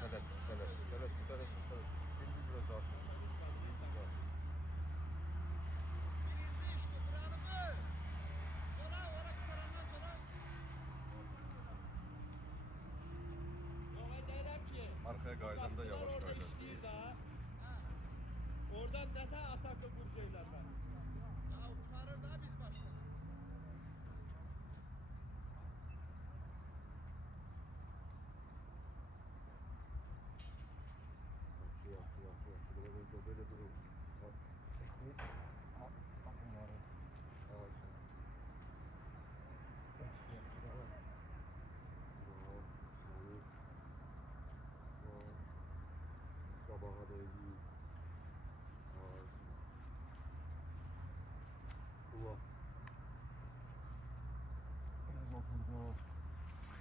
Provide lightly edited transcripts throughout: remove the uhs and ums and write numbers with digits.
Tələsmə. İndi biraz artıq. Arkaya qaydanda yavaş qaydasın. Oradan nətə atakı qurcaylar var. Ya utanır da biz başqa. Böyle durun. Sabaha da iyi. Ulan.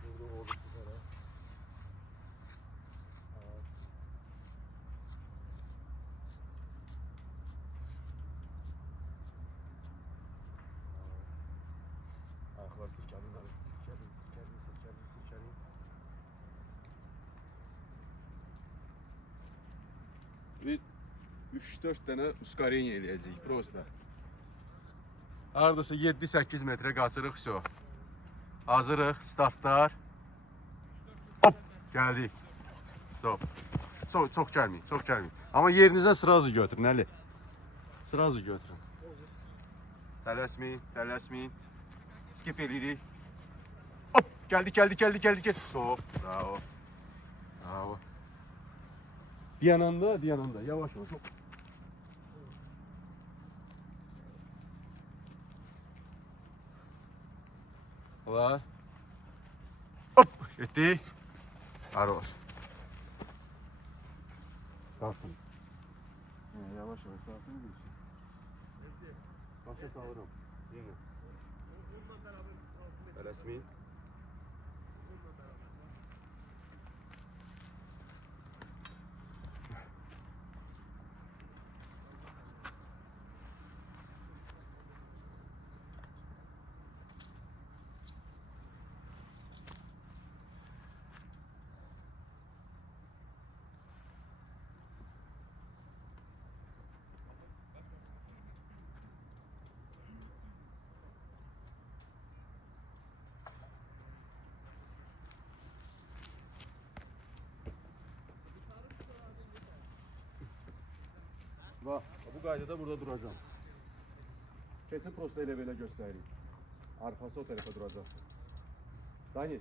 Burada oldu bu kadar. Ayaklar sirkelin. Bir 3-4 dənə uskareniya eləyəcəyik, prosta. Hardasa 7-8 metrə qaçırıq, все. Hazırıq, startlar. Hop, gəldik. Stop. Çox gəlməyin. Amma yerinizdən sırazı götürün, Əli. Sırazı götürün. Tələsməyin. Skip eləyirik. Hop, gəldik. Stop, bravo. Dayananda, yavaş. Hop. Ola. Hop, etdik. Aros. Kalkın. Yavaş, kalkın geçin. Başa savurum. Yine. Resmi. Bak, bu qaydada burada duracağım. Kesin prosta elə belə göstəreyim. Arkası o tarafa duracaqsın. Dani,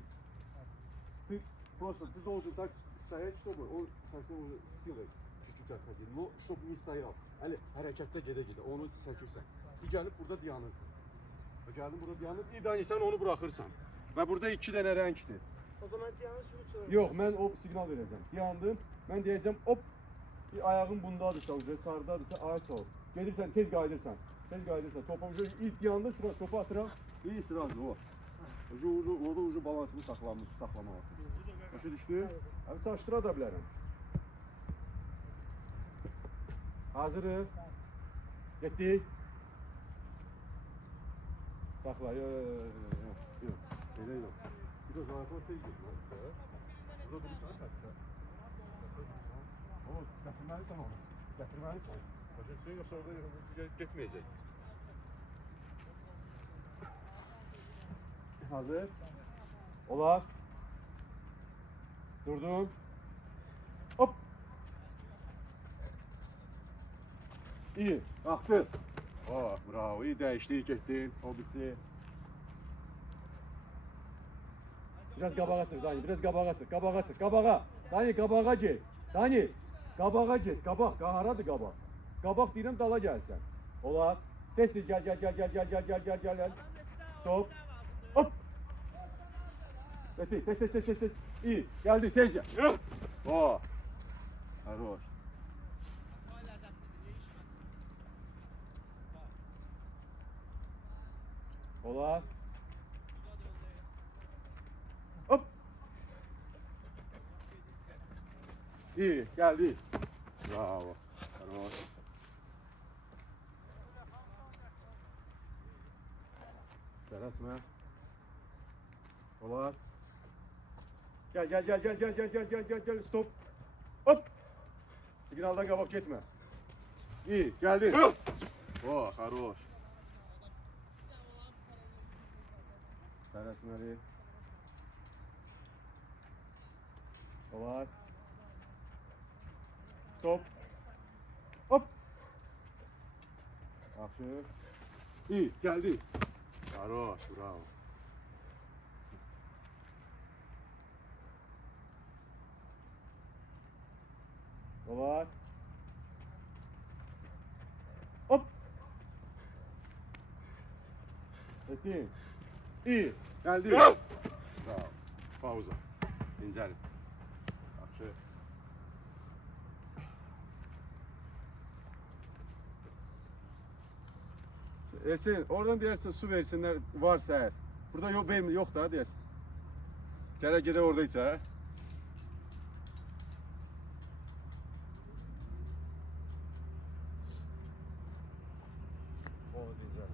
ты должен так стоять, чтобы он совсем силой чуть-чуть отходил, но чтобы не стоял. Əli, hərəkətdə gedə, onu çəkirsən. Bir gəlib burada dayanırsın. Gəldim burada dayanır, bir Dani sən onu buraxırsan. Və burada 2 dənə rəngdir. O zaman dayanır kimi Yox, mən o siqnal verəcəm. Dayandım, mən deyəcəm, hop. Bir ayağın bundadırsa, sardadırsa, ay sol. Gelirsən, tez qayıdırsan. Topa ilk yanında sıra topu atıram. İyi sırazı o. Orada balansını saxlamalısın. Başa düşdü? Abi çaşdıra da bilərəm. Hazırıq. Getdik. Saxla, yox. Elə yox. Bir də zarafat tez gedir. Burada durursan, o, gətirməlisən onu. Başa düşün, yoxsa orada getməyəcək. Hazır. Olar. Durdum. Hop. İyi. Qalxdın. Bravo. İyi dəyişdik, getdin. O bitsi. Biraz qabağa çıx, Dani. Qabağa. Dani, qabağa get. Dani. Qabağa get, qabaq, haradır qabaq? Qabaq deyirəm, dala gəlsən. Olar. Tez, gəl. Stop. Hop. Tez. İyi, gəldi, tez gəl. O. Haroş. Olar. Hop. İyi, geldi. Bravo. Bravo. Tələsmə. Olar. Gel. Stop. Hop. Signaldan qabaq getmə. İyi, geldin. Oh, хорош. Tərəsməli. Var. Stop. Hop. Yaxşı. İyi, geldi. Хорош, bravo. Var. Hop. Ettin. İyi. Geldi. Bravo. Pauza. İncel. Yaxşı. Elçin, oradan deyərsən su versinlər varsa eğer. Burada yok vermir, yok da deyərsən. Gerek gede oradaysa. He? O güzel.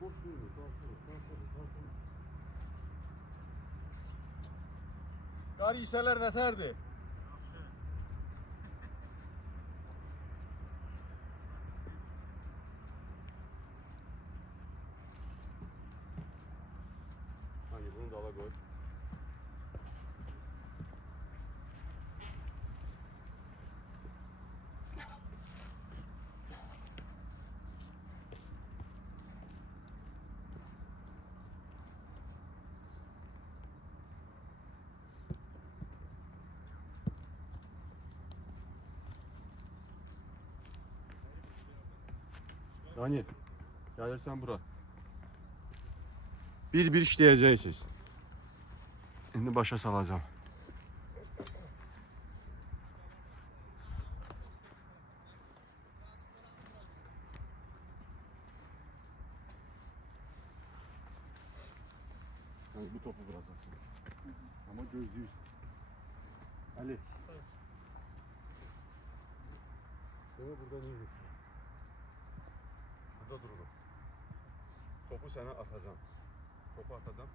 Boş durmuyor. Kalkın. Qar yisələr nətərdir? Hangi bunu dala koy. Daniel, gelirsen bura. Bir işleyeceksiniz. Şimdi başa salacağım. Yani bu topu vuracaksın. Ama gözlüyorsun. Ali. Sonra buradan yürü. Burada durulur. Topu sana atacağım. Topu atacağım.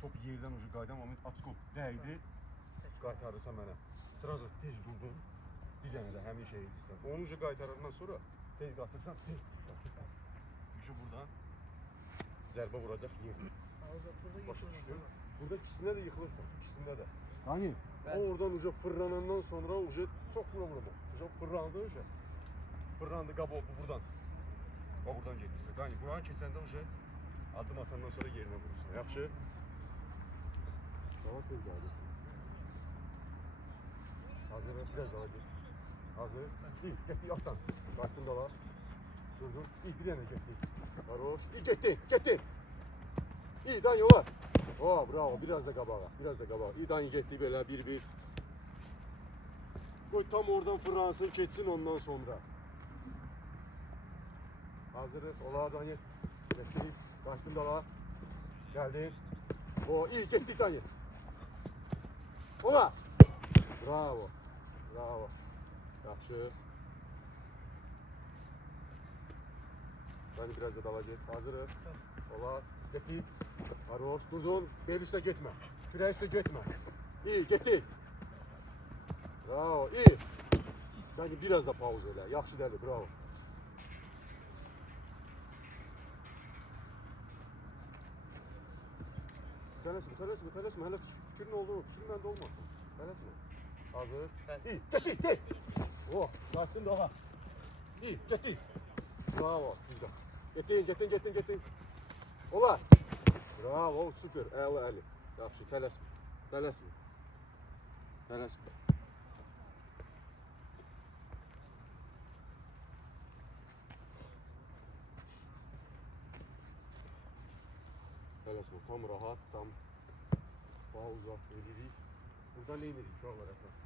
Top yerden ucu qaydan moment açıq ol. Dəydi. Qaytarırsan mənə. Sırası tez durdun. Bir dənə də həmin şeyi edirsən. Onun ucu qaytarandan sonra tez qaçırsan, tez qaçırsan. Ucu buradan zərbə vuracaq yerdə. Başa düşdün? Burada ikisində də yıxılırsan. İkisində də. Hani? O oradan uca fırlanandan sonra uca çox vurma. Uca fırlandı uca. Fırlandı qabı buradan. O buradan gedirsə. Yani buranı keçəndə uca adım atandan sonra yerinə vurursan. Yaxşı? Tamam tez gəldi. Hazır, biraz daha gir. Hazır. İyi, getdik altdan. Qaçdın da var. Durdun. İyi, bir dənə getdik. Varoş. İyi, getdin. İyi, dan yola. Oh, bravo. Biraz da qabağa. İyi, dan getdik belə, 1-1. Qoy tam oradan fırlansın, keçsin ondan sonra. Hazırız. Ola, Daniel. Getdik. Qaçdın da var. Gəldin. O, iyi, getdik Daniel. Ola. Bravo. Yaxşı. Daniel biraz da dala get. Hazırız. Ola. Getdik. Varoş. Durdun. Bel üstə getmə. Kürək üstə getmə. İyi, getdik. Bravo, iyi. Daniel biraz da pauza elə. Yaxşı dəli, bravo. Tələsmə. Hələ fikrin oldu mu? Fikrin məndə olmasın. Tələsmə. Hazır. İyi, getdik. Oh, qaçdın daha. İyi, getdik. Bravo, güzel. Getdin. Ola. Bravo, süper. Əli. Yaxşı, tələsmə. Tələsmə, tam rahat, tam pauza veririk. Burada ne edirik uşaqlar əsas?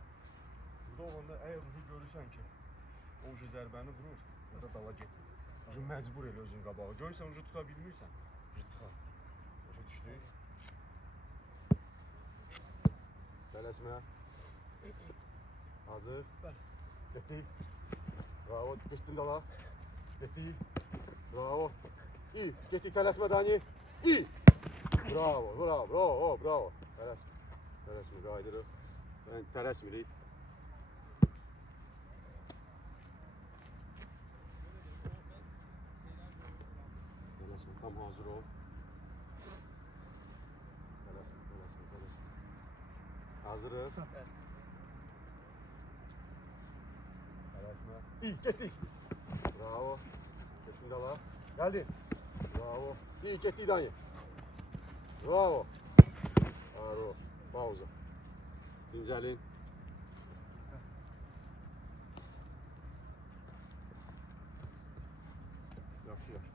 Burada olanda əgər ucu görürsən ki, O ucu zərbəni vurur. Orada dala getmir. Ucu məcbur elə özün qabağa. Görürsən ucu tuta bilmirsən. Ucu çıxar. Başa düşdük. Tələsmə. Hazır. Getdik. Bravo. Geçtin dala. Getdik. Bravo. İyi. Getdik tələsmə Dani. İyi. Bravo. Bravo. Bravo. Bravo. Tələsmə. Tələsmə qaydırıq. Ben tələsmirik. Tələsmə. Tam hazır ol. Tələsmə. Tələsmə. Tələsmə. Hazırıq. Tələsmə. İyi. Getdik. Bravo. Geçtin dala. Geldin. Bravo. İyi. Getdik Dani. Bravo. Bravo. Pauza. Dincəlin. Yaxşı, yaxşı.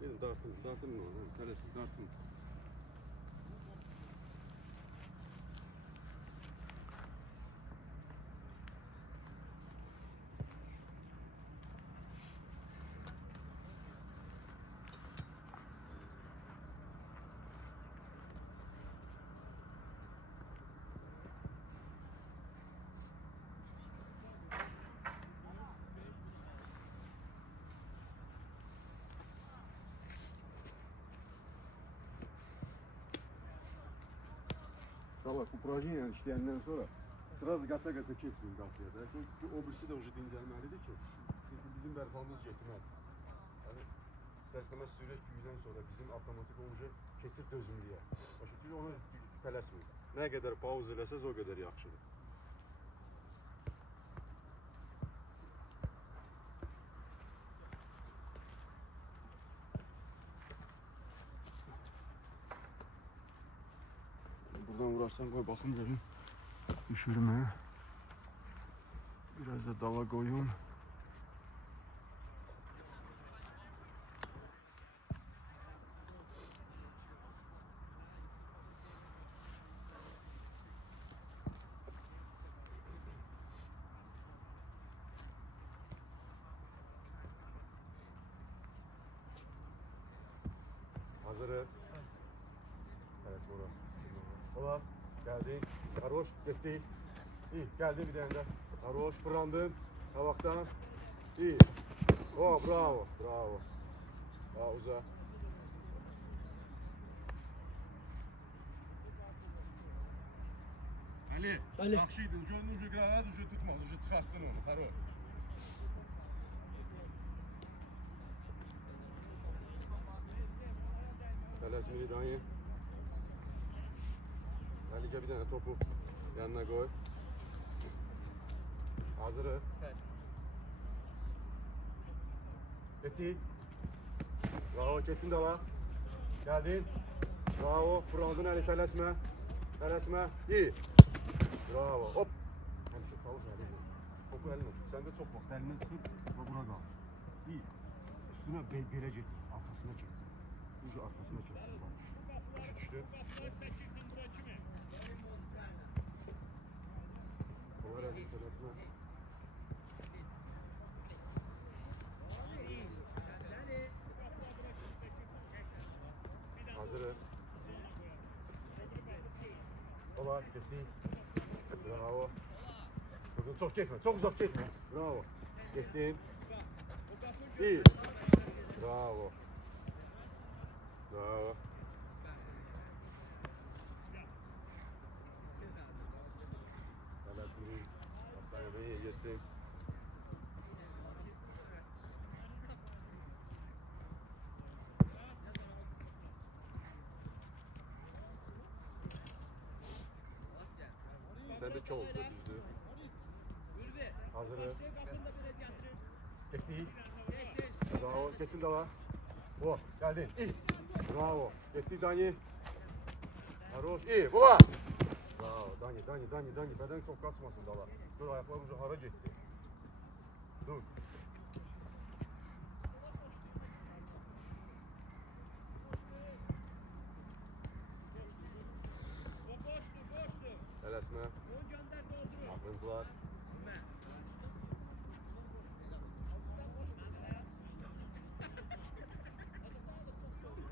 Gelin dartın mı? Tələsin, dartın. Tamam, упражнение işləyəndən sonra sırası qaça-qaça keçməyin qapıya da. Çünki o birisi də ucu dincəlməlidir ki, çünki bizim bərpamız getməz. Yəni, istər-istəməz sürət güyüdən sonra bizim avtomatik olarca keçir dözümlüyə. Başa ki, onu tələsməyin. Nə qədər pauz eləsəz, o qədər yaxşıdır. Buradan vurarsan koy bakın görün. Düşürme. Biraz da dala koyun. Hazırız. Evet sonra. Ola, geldin. Haroş, gitti. İyi, geldi bir tane de. Haroş, fırlandın. Tabaktan. İyi. Oh, bravo, bravo. Daha uza. Ali. Yaxşıydın. Gönlün ucu qırağına ucu tutma. Ucu çıxartdın onu. Haroş. Tələsmiri dayı. Alice bir tane topu yanına koy. Hazırız. Evet. Gitti. Bravo, çektin dala. Geldin. Bravo, fırlandın eli tələsmə. Tələsmə. İyi. Bravo, hop. Həmişə çalış əlinə. Topu əlinə tut. Sən də çox vaxt əlindən çıxıb və bura qal. İyi. Üstünə belə get. Arkasına keçsin. Ucu arkasına keçsin. Başa düşdü. Onlar elin tələsmə. Hazırız. Olar, getdik. Bravo. Çok getmə, çok uzaq getmə. Bravo. Getdin. İyi. Bravo. Bravo. Tələsmiri. Hastaneye yesin. Sen de çok düzdü. Hazırız. Getdik. Bravo. Getdin dala. Oh, geldin. İyi. Bravo. Getdik Dani. Haroş. İyi. Bula. Bravo. Dani. Beden çok kaçmasın dala. Dur ayaklar ucu hara gitti. Dur. Tələsmə. Onu gönder doldurun. Axıncılar.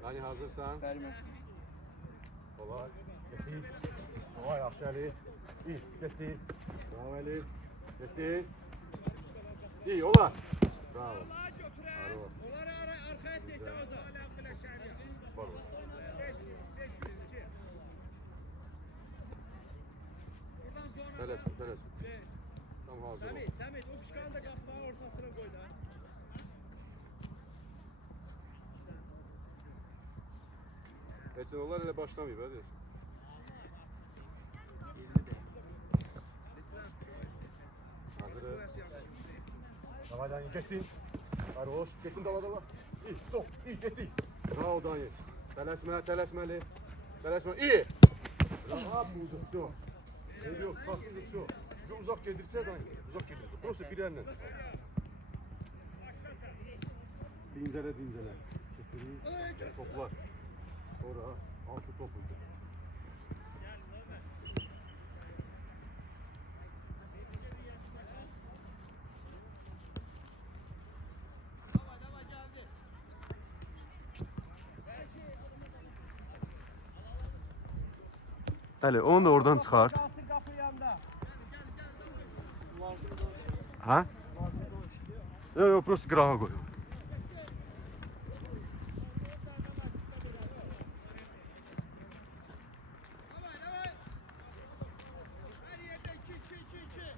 Hani hazırsan? Vermə. Kolay. Getir. Kolay yaxşı Əli. İyi, getir. Bravo Əli. Getir. İyi, ola. Bravo. Allah'a götüre. Bravo. Onları arkaya çekti o zaman. Hala flaşer ya. Bravo. 502. Buradan sonra. Tələsmə, tələsmə. Tam hazır ol. Samet o kuşkanı da kapının ortasına koy da. Geçen onlar elə başlamayıb, hadi. Hazırız. Davay Dani, getdin. Haroş, getdin dala dala. İyi, stop, iyi, getdik. Bravo Dani. Tələsmə, tələsməli. Tələsmə, iyi. Bravo, bulduk, все. Eybi yok, kalktın, все. Şu uzak gedirsə Dani, uzak gedirsə. Prosta bir əllə çıxar. Dincələ, dincələ. Getirin, toplar. Sonra altı top oldu. Bəli, onu da oradan çıxart. Kalsın kapı yanında. Ha? Yok yok, prosto qırağa qoy. Her yerde 2-2-2-2.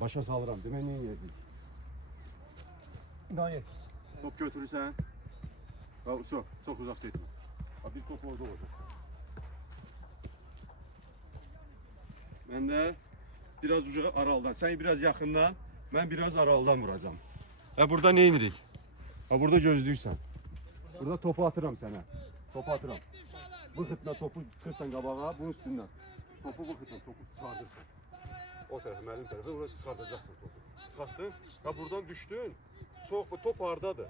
Başa salıram, demə nə yeyəcək? Dayı. Top götürürsən. Çok uzak getmə. Bir top orada olacaq. Mən də biraz ucağa araldan, sən biraz yaxından, mən biraz araldan vuracağım. Burada nə edirik? Burada gözləyirsən. Burada topu atıram sənə. Topu atıram. Bu xıtla topu çıxırsan qabağa, bunun üstündən. Topu bu xıtla, topu çıxardırsan. O tərəfə, mənim tərəfə, oraya çıxardacaqsın topu. Çıxartdın, buradan düşdün. Çox, bu top hardadır?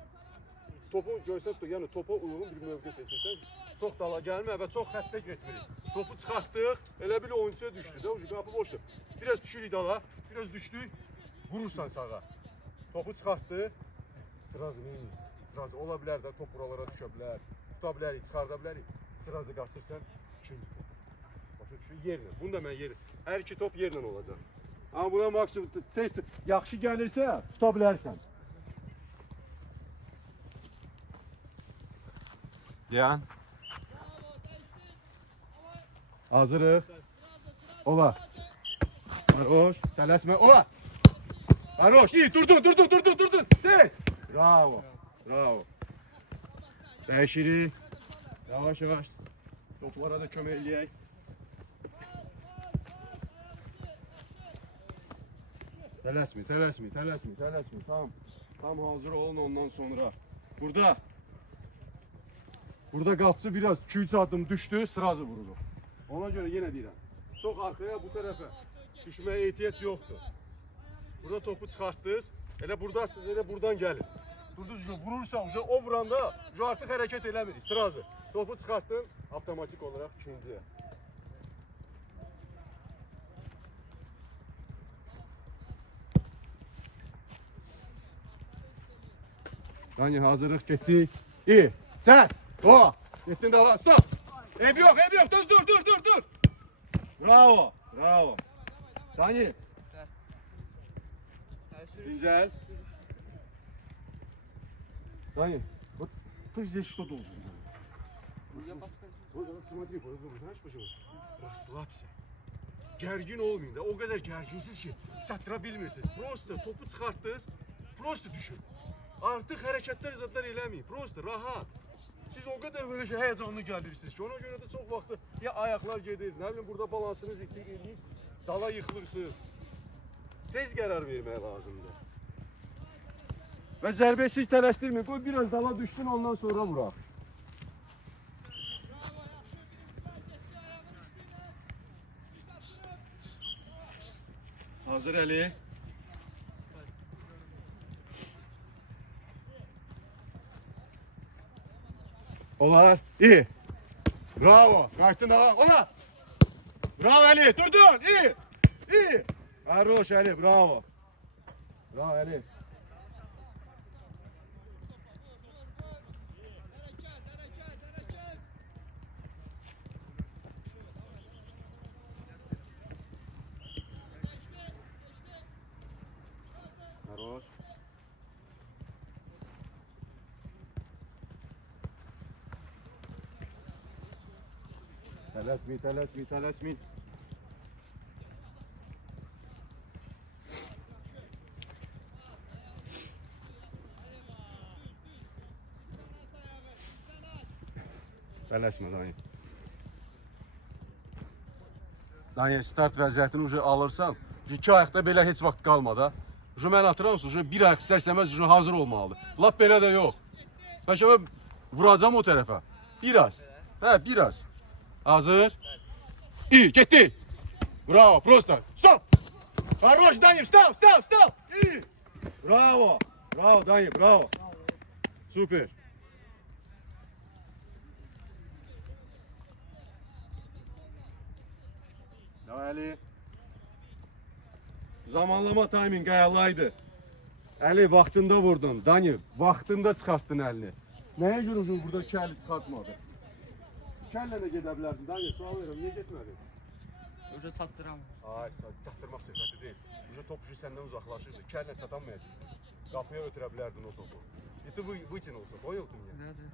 Topu görsən, yəni topa uyğun bir mövqe seçirsən, çox dala gəlmə və çox xəttə getmirik. Topu çıxartdıq, elə bil oyuncuya düşdü də, ucu qapı boşdur. Biraz düşürük dala, biraz düşdük, vurursan sağa. Topu çıxartdı, sırası neyin? Sırası ola bilər də, top buralara düşə bilər, tuta bilərik, çıxarda bilərik. Sırası qaçırsan, ikinci top. Başa düşür, yerlə. Bunu da mən yerim. Hər iki top yerlə olacaq. Amma buna maksimum tez yaxşı gəlirsə, tuta bilərsən. Yan. Hazırıq. Ola. Haroş, tələsmə. Ola. Haroş, iyi, durdun. Tez. Bravo. Bravo. Dəyişirik. Yavaş yavaş. Toplara da kömək eləyək. Tələsmə. Tam hazır olun ondan sonra. Burada qapçı biraz 2-3 adım düşdü, sırası vurulur. Ona görə yenə deyirəm. Çox arxaya, bu tərəfə düşməyə ehtiyac yoxdur. Burada topu çıxartdınız, elə buradasınız, elə buradan gəlin. Durdunuz, vurursa, o vuranda artıq hərəkət eləmirik, sırası. Topu çıxartdın, avtomatik olaraq ikinciyə. Yani hazırlık getdik. İyi. Ses. O. Getdin dala. Stop. Eybi yok. Dur. Bravo. Dani. Dincel. Dani. Вот ты здесь что должен делать? Смотри, знаешь почему? Расслабься. Gergin olmayın da, o kadar gerginsiz ki çattıra bilmirsiniz. Prosta topu çıxartdınız, prosta düşün. Artıq hərəkətlər zadlar eləməyin, prosta rahat. Siz o kadar böyle heyecanlı gəlirsiniz ki, ona görə də çox vaxtı ya ayaqlar gedir, nə bilim burada balansınız itir eləyib, dala yıxılırsınız. Tez qərar vermək lazımdır. Və zərbəsiz tələsdirməyin. Qoy biraz dala düşsün, ondan sonra vuraq. Hazır Əli. Olar. İyi. Bravo. Kaçtın ha. Ola. Bravo Ali. Durdun. İyi. İyi. Haroş Ali. Bravo. Bravo Ali. Haroş. Tələsmin. Tələsmə Daniel. Daniel, start vəziyyətini uca alırsan, iki ayaqda belə heç vaxt qalmada. Uca mən atıramsın, uca bir ayaq istərsəməz uca hazır olmalıdır. Lap belə də yox. Bəlkə mən vuracam o tərəfə. Biraz. Hə, biraz. Hazır. İyi, getdi. Bravo, prosta. Stop. Хорош, Daniel, stop. İyi. Bravo. Bravo Daniel, bravo. Süper. Ali. Zamanlama timing ayarlaydı. Ali vaxtında vurdun. Daniel, vaxtında çıxartdın əlini. Nəyə görə burada iki əli çıxartmadı? İki əllə də gedə bilərdin. Daniel, sual verirəm, niyə getmədin? Uca çatdıram. Ay, çatdırmaq söhbəti deyil. Uca top ucu səndən uzaqlaşırdı. İki əllə çatamayacaqdı. Qapıya ötürə bilərdin o topu. И ты вытянулся, понял ты меня? Да.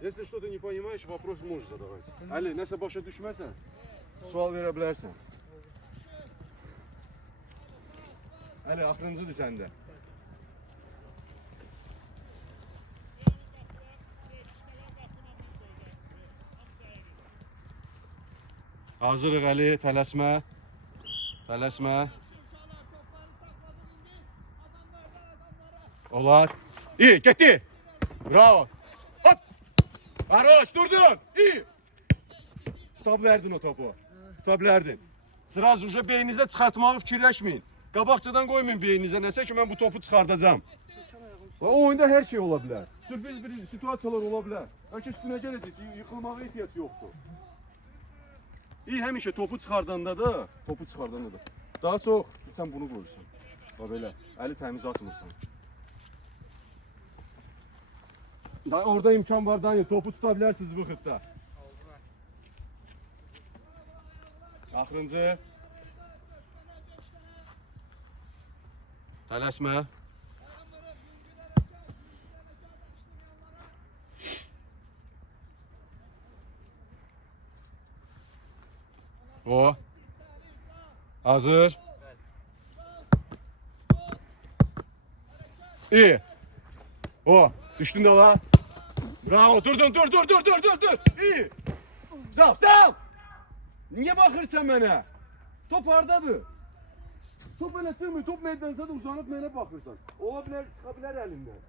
Если что-то не понимаешь, вопрос можешь задавать. Ali, nəsə başa düşməsən, sual verə bilərsən. Ali, axırıncıdır səndə. Hazırıq Ali, tələsmə. Olar. İyi, getdi. Bravo. Hop. Haroş, durdun. İyi. Tuta bilərdin o topu. Tuta bilərdin. Sıraz uca beyninizə çıxartmağı fikirləşməyin. Qabaqçadan qoymayın beyninizə. Nəsə ki, mən bu topu çıxardacağım. O oyunda hər şey ola bilər. Sürpriz bir situasiyalar ola bilər. Bəlkə üstünə gələcəksin, yıxılmağa ehtiyac yoxdur. İyi, həmişə topu çıxardanda da, daha çox sən bunu qoyursan. Bax belə, əli təmiz açmırsan. Orada imkan var Daniel, topu tuta bilərsiniz bu xıtta. Axırıncı. Tələsmə. O. Hazır. İyi. O. Düştün de la. Bravo. Dur. İyi. Stop. Niye bakırsan mənə? Top hardadır? Top elə çıxmır. Top meydançada uzanıb mənə baxırsan. Ola bilər, çıxa bilər əlindən.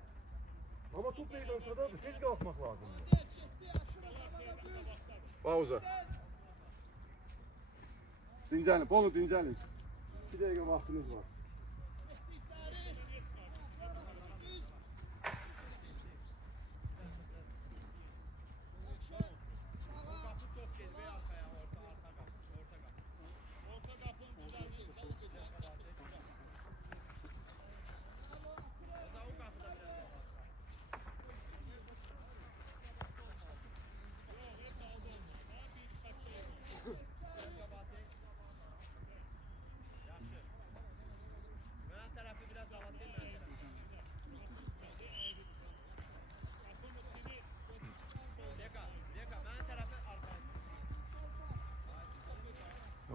Ama top meydançadadır. Tez qalxmaq lazımdır. Pauza. Dincəlin, Bolu dincəlin. 2 dəqiqə vaxtınız var.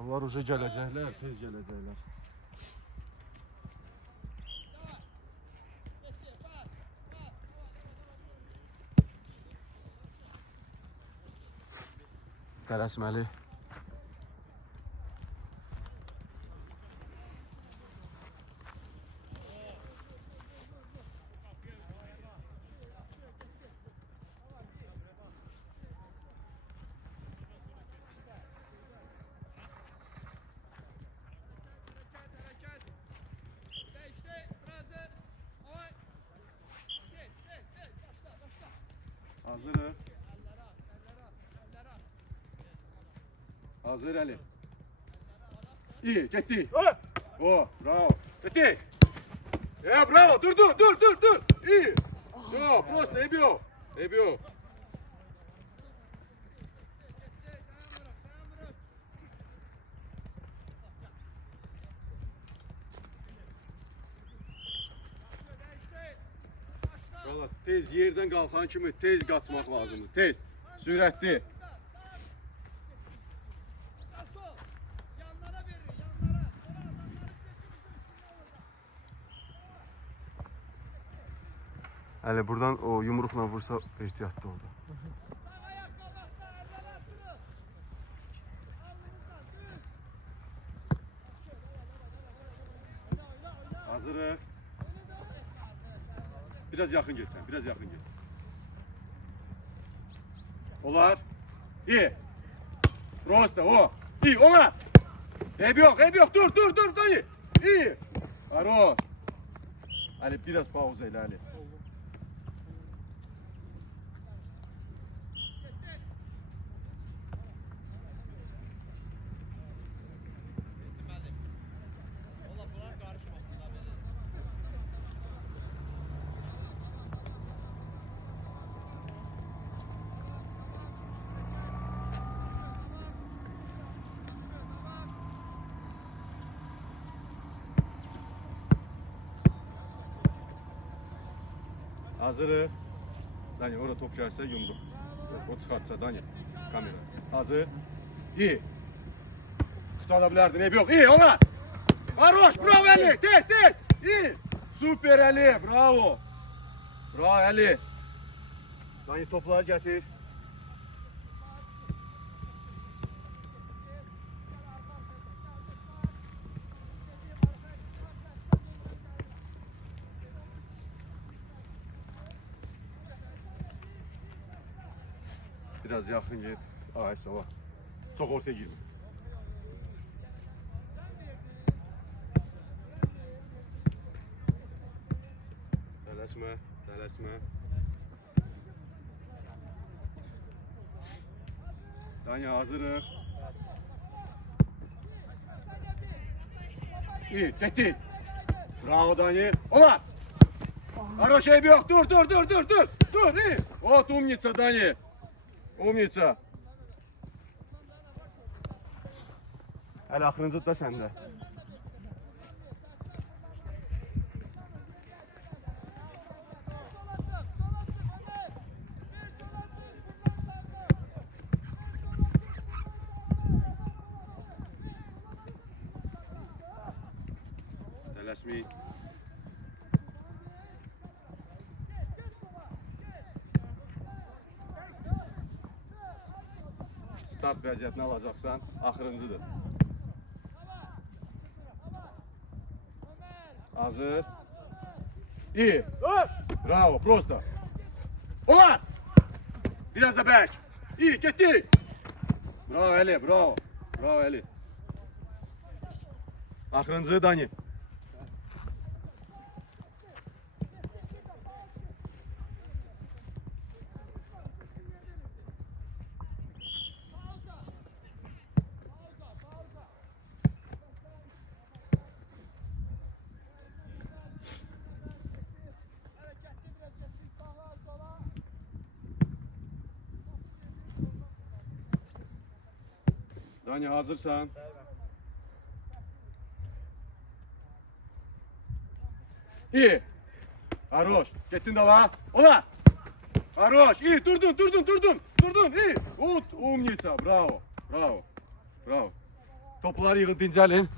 Onlar uca gələcəklər, tez gələcəklər. Tələsməli. Hazır. Hazır Ali. İyi, gitti. O, bravo. Gitti. Ya bravo, dur. İyi. Все, просто, Ebio. Ebio. Valla tez yerden qalxan kimi tez qaçmaq lazımdır. Tez, sürətli. Yanlara verin, yanlara. Sonra adamları Hələ buradan o yumruqla vursa ehtiyatlı oldu. sağ ayak qabaqda, əlləri atırın. Alnınızdan, düz. Hazırıq. Biraz yaxın get sən, biraz yaxın get. Olar. İyi. Prosta, o. İyi, olar. Eybi yok, dur, dayı. İyi. Aro. Ali biraz pauza elə Ali. Hazırıq. Daniel, orada top gəlsə yumruq. O çıxartsa Daniel, kamera. Hazır. İyi. Tutana bilərdin, eybi yox. İyi, ola. Хорош, bravo Ali. Tez. İyi. Süper Ali, bravo. Bravo Ali. Daniel topları gətir. Biraz yaxın get. Ay sağ ol. Çox ortaya girmə. Tələsmə. Daniel hazırıq. İyi, getdi. Bravo Daniel. Ola. Хорош, eybi yox. Dur, iyi. Вот умница, Daniel. Umniца. Hələ axırıncı da səndə. Tələsməyin. Start vəziyyətini alacaqsan, axırıncıdır. Hazır. İyi. Bravo, prosta. Ola! Biraz da bərk. İyi, getdi. Bravo Ali, bravo. Bravo Ali. Axırıncı Dani. Dani hazırsan. İyi. Хорош. Gettin dala. Ola. Хорош. İyi. Durdun. İyi. Umniца. Bravo. Topları yığın, dincəlin.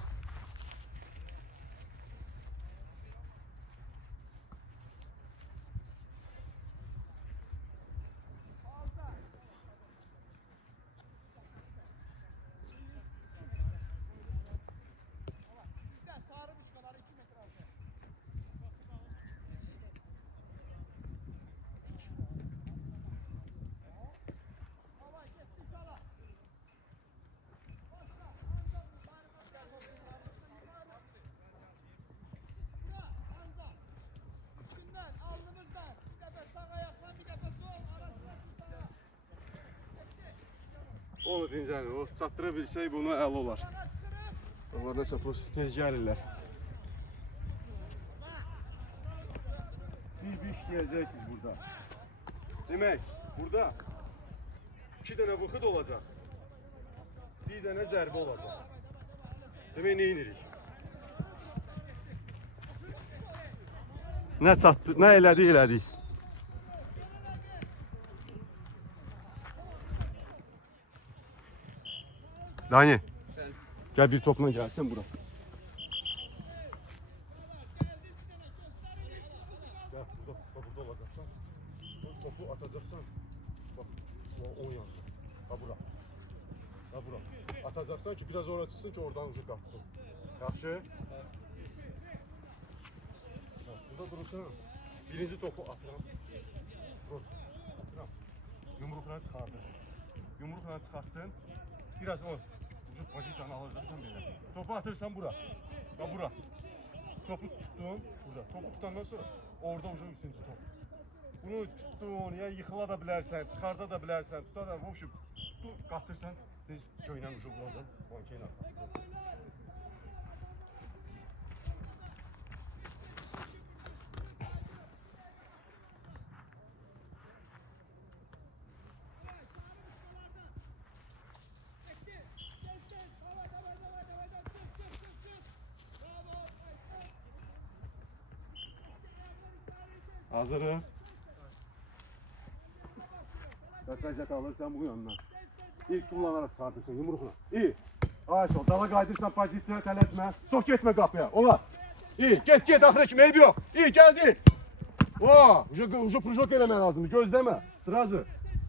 Onu dincəlir. O çatdıra bilsək bunu əl olar. Onlar nəsə tez gəlirlər. Bir işləyəcəksiniz burada. Demək, burada 2 dənə vıxıd olacaq. Bir dənə zərbə olacaq. Demək, nə inirik? Nə çatdı, nə elədik. Dani, gel bir topla gelsin bura. Gel burada olacaksan. Topu atacaksan. Bak, o yan. Ha bura. Ha bura. Atacaksan ki biraz oraya çıksın ki oradan ucu kaçsın. Yaxşı. Burada durursan. Birinci topu atıram. Atıram. Yumrukla çıkartırsın. Yumrukla çıkarttın. Biraz o ucu pozisyon alacaksan böyle. Topu atırsan bura. Ve bura. Topu tuttun burada. Topu tutandan sonra orada ucu üçüncü top. Bunu tuttun ya yıkıla da bilərsən, çıxarda da bilərsən, tutar da vuruşup tuttu, qaçırsan biz göynən ucu bulacaq. Bankeyin arkasında. Hazırım. Yaklaşık alırsan bu yanına. İlk kullanarak sardırsın yumrukla. İyi. Ay sol. Dala kaydırsan pozisyon tələsmə. Çok getmə qapıya. Ola. İyi. Get. Axıra kimi eybi yok. İyi geldi. Ucu prujok eləmək lazımdır. Gözləmə. Sırası.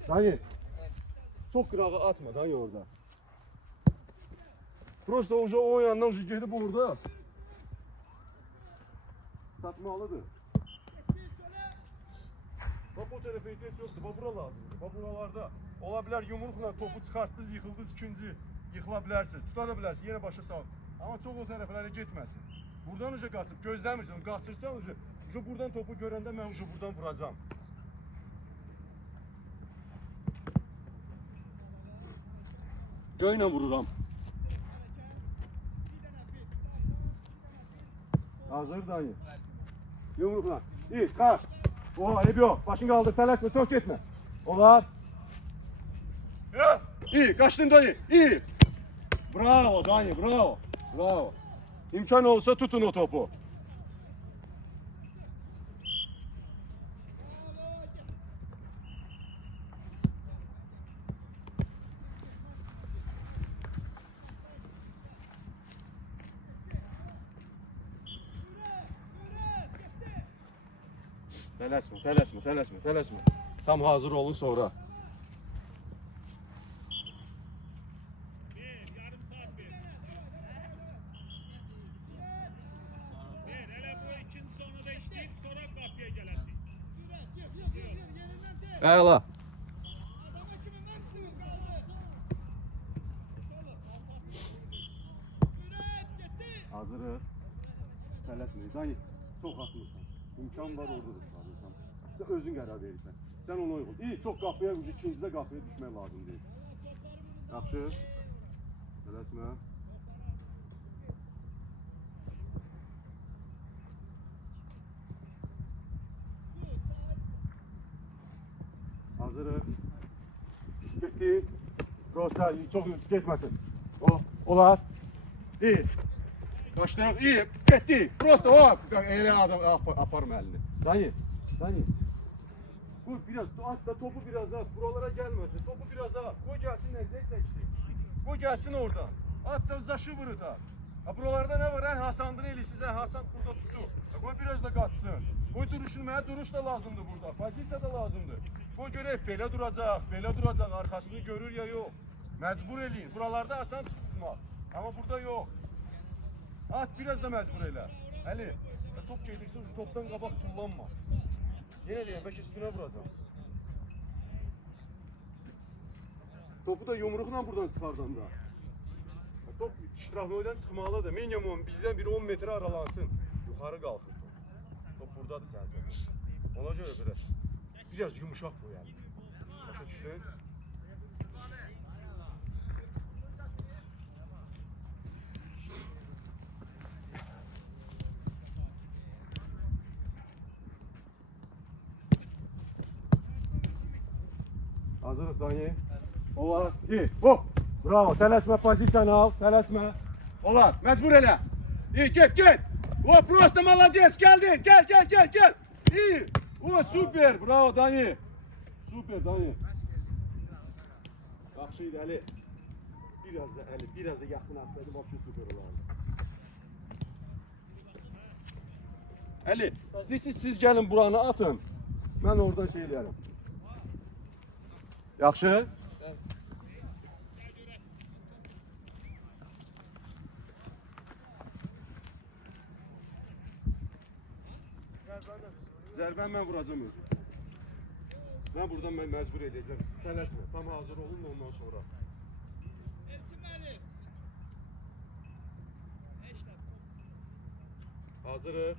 Dani. Çok qırağı atma Dani orada. Prosta ucu o yandan ucu gedib orada. Satmalıdır. Bak o tarafa ihtiyaç yoktu. Bak bura lazımdı. Bak buralarda olabilir yumrukla topu çıkarttınız, yıkıldınız ikinci yıkılabilirsiniz. Tutabilirsiniz. Yine başa sağ. Ama çok o taraflara gitmesin. Buradan uca kaçıp gözlemirsin. Kaçırsan uca buradan topu görende ben uca buradan vuracağım. Göğüne vururam. Hazır dayı. Yumrukla. İyi, kaç. Oha, ebi yok. Başını kaldır, tələsmə, çok gitme. Olar. İyi, kaçtın dayı. İyi. Bravo dayı, bravo. Bravo. İmkan olsa tutun o topu. Tələsmə. Tam hazır olun sonra. Yarım saat ver. Hele bu ikinci sonu da işleyip sonra kapıya gelesin. Əla. Hazırıq. Tələsmə. Dayı, çox atmırsan. İmkan var orada da çıxarırsan. Sen özün qərar verirsən. Sen onu uyğun. İyi, çok qapıya, ikincidə qapıya düşmək lazım deyil. Yaxşı. Tələsmə. Hazırıq. Getdi. Prosta, çok getməsin. Olar. İyi. Kaçtık, iyi. Getdi. Prosta, elə adam aparım əlini. Dayı. Koy biraz, at da topu biraz at. Buralara gelmesin. Topu biraz at. Koy gelsin nezek çeksin. Koy gelsin oradan. At da zaşı vurur da. Ha buralarda ne var? En Hasan'dır eli size. Hasan burada tuttu. Koy biraz da katsın. Koy duruşulmaya duruş da lazımdı burada. Pozisiya da lazımdı. Koy görək belə duracaq. Arkasını görür ya yok. Mecbur eləyin. Buralarda Hasan tutmaq. Ama burada yok. At biraz da mecbur elə. Əli. Top gedirsə topdan qabaq tullanma. Yine diyeyim, beş üstüne vuracağım. Topu da yumrukla buradan çıkardan da. Top ştrafnoydan çıkmalıdır. Minimum bizden bir 10 metre aralansın. Yukarı kalkın. Top buradadır zaten. Ona göre biraz yumuşak bu yani. Başa düştün? Hazırız Dani. Ola. İyi. Hop. Bravo. Tələsmə pozisiyanı al. Tələsmə. Ola. Mecbur elə. İyi get. O просто молодец. Geldin. Gel. İyi. O süper. Bravo Dani. Süper Dani. Yaxşıydı Ali. Biraz da yaxın atsaydı başı süper olardı. Ali, siz gəlin buranı atın. Mən oradan şey eləyərəm. Yaxşı? Zərbən mən vuracağım özüm. Ben buradan mecbur edeceğim. Tələsmə. Tam hazır olun ondan sonra. Hazırıq.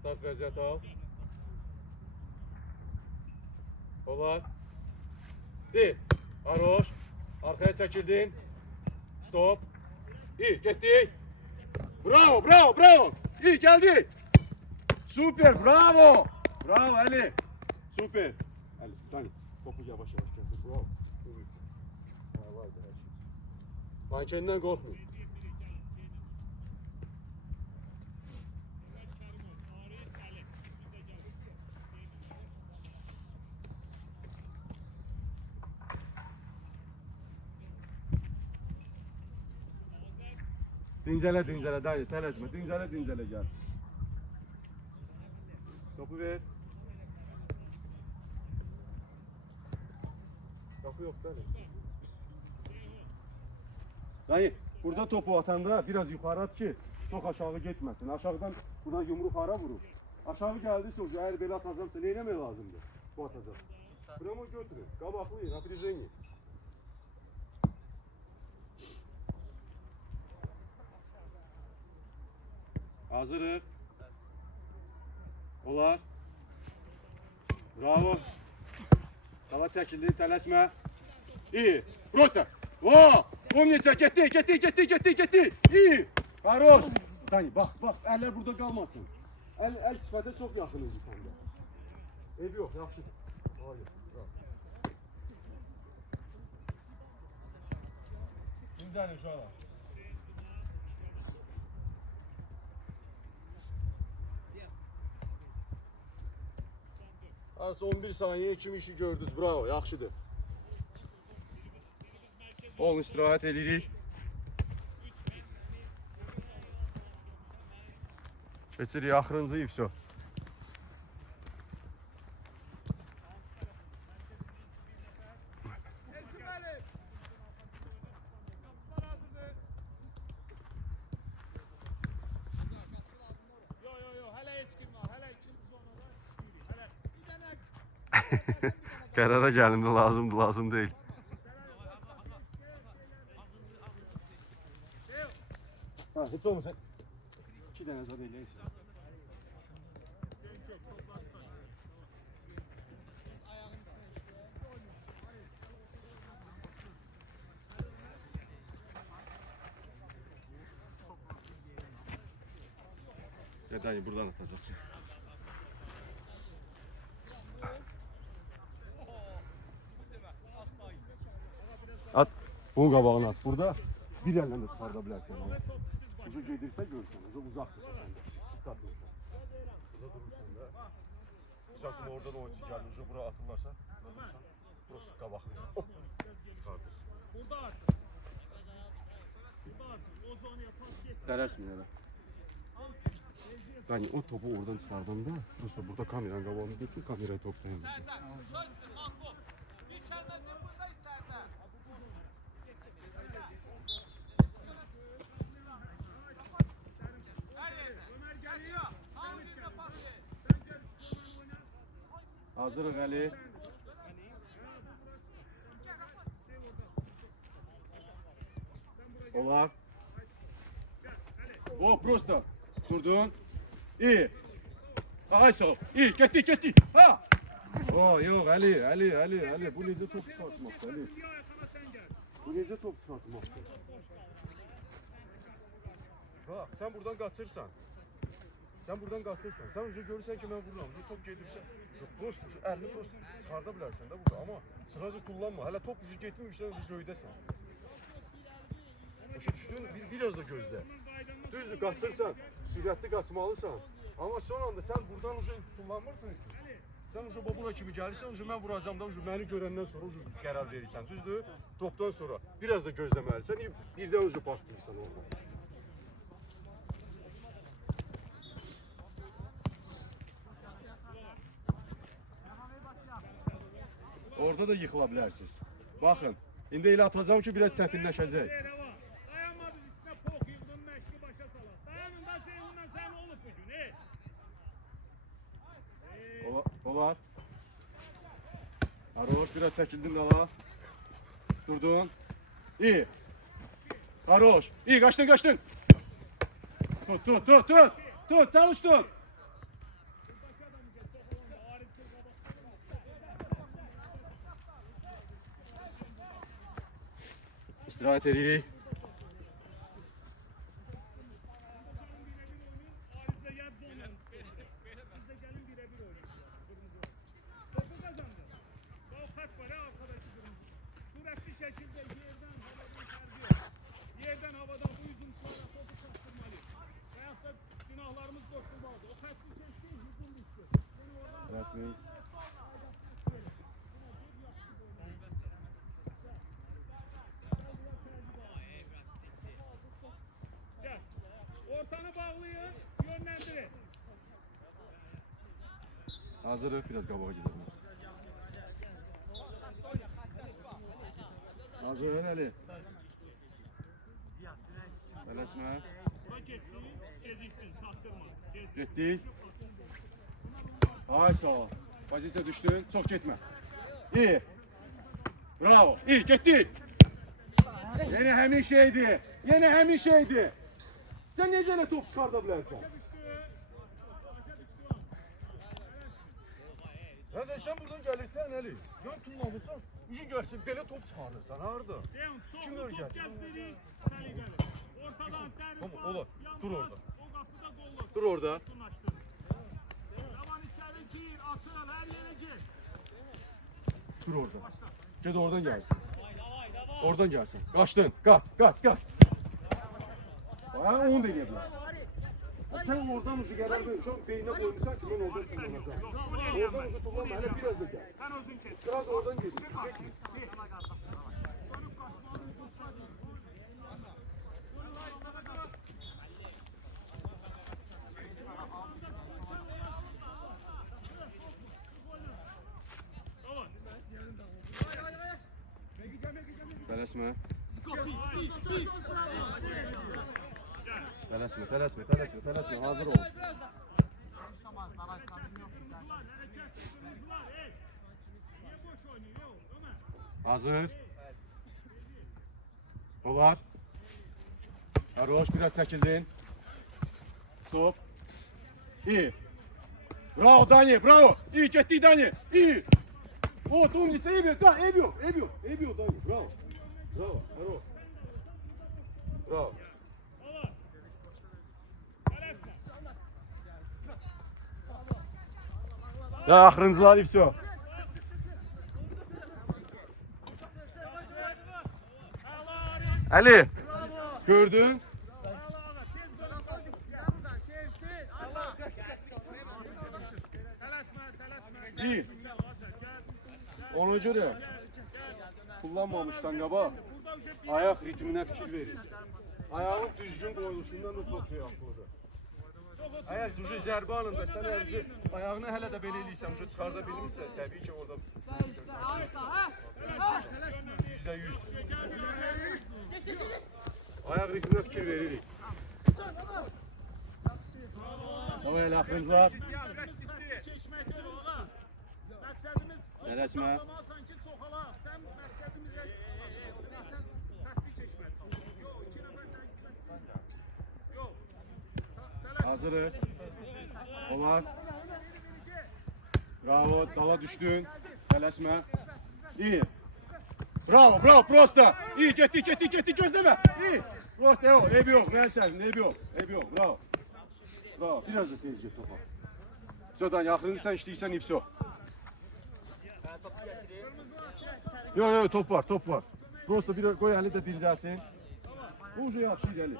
Start vəziyyəti al. Olar. İyi. Aroş. Arkaya çəkildin. Stop. İyi. Getdik. Bravo. İyi geldi. Süper. Bravo Ali. Süper. Ali, Dani. Topu yavaş getir. Bravo. Mankendinden korkmuyor. Dincele Dani, tələsmə. Dincele gel. Topu ver. Topu yok Dani. Dani, burada topu atanda biraz yukarı at ki çok aşağı gitmesin. Aşağıdan buradan yumruk hara vurur. Aşağı geldi sonra eğer belə atacamsa ne eləmək lazımdır? Bu atacaq. Pramo götürün. Qabaqlı, напряжение. Hazırıq. Olar. Bravo. Dala çəkildi, tələsmə. İyi. Просто. O! Umniца, getdi. İyi. Хорош. Dani, bax, əllər burada qalmasın. Əl sifətə çox yaxın idi səndə. Ev yox, yaxşıdır. Hayır, bravo. Dincəlin uşaqlar. Az 11 saniye kimi işi gördünüz. Bravo, yaxşıdır. Olun istirahət edirik. Keçirik axırıncıyı все. Qərara gəlindi, lazım deyil. Ha, heç olmasa 2 dənə zad eləyək. Ya Dani, buradan atacaqsın. At, bunun qabağına at. Burada bir əllə də çıxarda bilərsən. Ucu gedirsə görürsən, ucu uzaqdırsa səndə. Hiç atmırsan. Burada durursan da. Misal oradan oyuncu gəlir, ucu bura atırlarsa, burada durursan, burası qabaqlayırsan. Hop, çıxardırsın. Dərərsmin elə. Dani, o topu oradan çıxardanda, prosto burada kameranın qabağını götür, kamerayı toplayabilirsin. Hazırıq Ali. Olar. O, prosto. Durdun. İyi. Ay sağ ol. İyi, getdi. Ha! O, yox Ali. Bu necə top çıxartmaqdır Ali? Bu necə top çıxartmaqdır? Bax, sən buradan qaçırsan. Sen buradan qaçırsan. Sen önce görürsən ki, mən vururam. Top gedirsə, prosto şu əlini prosto çıxarda bilərsən də burada. Amma sırası tullanma. Hələ top ucu getmirsən, ucu göydəsən. Başa düşdün? Biraz da gözlə. Düzdür, qaçırsan, sürətli qaçmalısan. Amma son anda sən buradan ucu tullanmırsan ki. Sen ucu bura kimi gəlirsən, ucu mən vuracam da, ucu məni görəndən sonra ucu qərar verirsən. Düzdür? Topdan sonra biraz da gözləməlisən. Birdən ucu başlayırsan orada. Orada da yıkıla bilərsiniz. Baxın, indi elə atacağım ki, biraz çətinləşəcək. Dayanmadınız içine pok yıldın məşqi başa salaq. Dayanın da Ceyhun'la sen olup bugün. Olar. Haroş, biraz çəkildin qala. Durdun. İyi. Haroş. İyi, qaçdın. Tut, çalış tut. İstirahat edirik. Yerden havadan bu yüzümsüzlere topu kaptırmalı. Veyahut da günahlarımız koşulmalıdır. O kaçtı çekti, hücum düştü. Resmi. Gel. Ortanı bağlayın, yönlendirin. Hazırıq, biraz qabağa gidelim. Hazır, Əli. Tələsmə. Bura getdin, gecikdin, çaktırma. Getdik. Ay sağ ol. Pozisiya düşdün, çox getmə. İyi. Bravo. İyi, getdik. Yenə həmin şeydir. Sən necə elə top çıxarda bilərsən? Hadi sen buradan gelirsen Əli. Yan tullamırsan, ucu görsən belə top çıxarırsan harda? Ceyhun, Kim sol ölecek? top gəzdirik, səni gəlir. Ortadan dərin Tamam, pas, ola. yan Dur pas, orada. o qapıda qollur. Dur orada. Tutunlaşdır. Yaman içeri gir, açıl, her yere gir. Dur orada. Gel oradan gelsin. Oradan gelsin. Kaçtın. Kaç. Ha, onu deneyebilir. Sen oradan ucu gelir, çok beynine koymuşsan ki ben oradan kullanacağım. Oradan ucu kullanma, hele biraz da gel. Sen özün kes. Biraz oradan gel. Tələsmə. Tələsmə. Hazır ol. Hazır. Olar. Haroş, biraz çəkildin. Stop. İyi. Bravo Dani, bravo. İyi, getdik Dani. İyi. O, Dumnice, ev yok, Dani. Bravo. Haroş. Bravo. Ya axırıncılar и все. Ali. Gördün? İyi. Ona göre kullanmamıştan qaba ayak ritmine fikir verin. Ayağın düzgün qoyuluşundan da çok şey yapılır. Eğer ucu zərbə alında sən ayağını hələ də belə eləyirsən, ucu çıxarda bilmirsən, təbii ki orada %100. Ayak ritmine fikir veririk. Tamam elə axırıncılar. Tələsmə. Hazırız. Olar. Bravo, dala düşdün. Tələsmə. İyi. Bravo, prosta. İyi, getdik, gözləmə. İyi. Prosta, ev yok, bravo. Bravo. Biraz da tez get topa. Sodan yaxını sen işləyirsən ifso. Yo top var, top var. Prosto bir qoy əli də dincəlsin. Bu ucu yaxşı gəlir.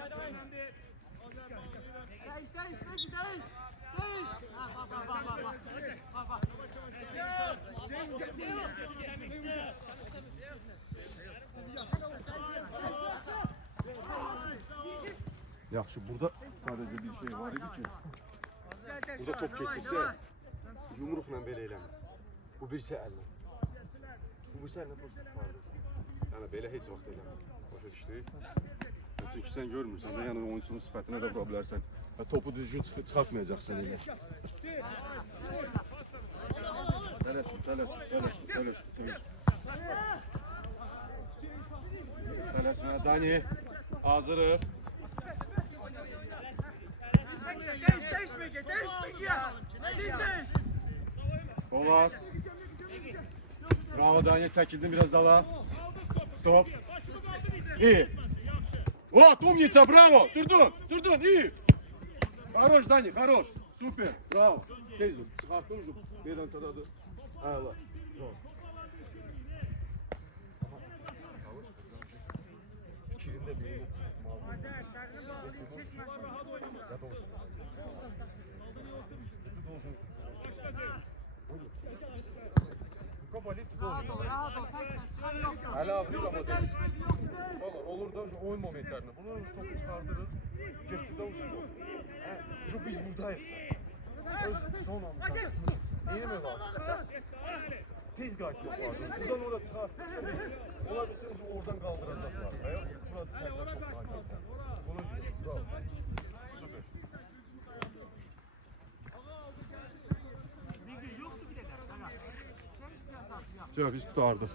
Yaxşı, burada sadəcə bir şey var idi ki, burada top keçirsə, yumruqla belə eləmir. Bu birisi əllə. Bu birisi əllə prosto çıxardırsan. Yəni belə heç vaxt eləmir. Başa düşdük? Çünki sən görmürsən də, yəni oyunçunun sifətinə də vura bilərsən. Topu düzgün çıxartmayacaqsan elə. Tələsmə, Dani. Hazırıq. Olar. Bravo Dani, çəkildin biraz dala. Stop. İyi. Вот, умница, браво! Дурдун, iyi. Хорош, Dani, хорош. Super, bravo. Tez dur, çıxartdın ucu. Meydançadadır. Əla. Bravo. İkilində birini Hala abi ama değil. Olur da oyun momentlerinde. Bunu topu çıkardırır. Getdi de uçtu. Biz buradayız. Öz son anda. Niye mi lazım? Tez qayıtmaq lazım. Buradan oraya çıxartırsan, ola bilsin oradan qaldıracaqlar. Burada təzə top qayıtacaq. Ona görə, bravo. Süper. Biz qurtardıq.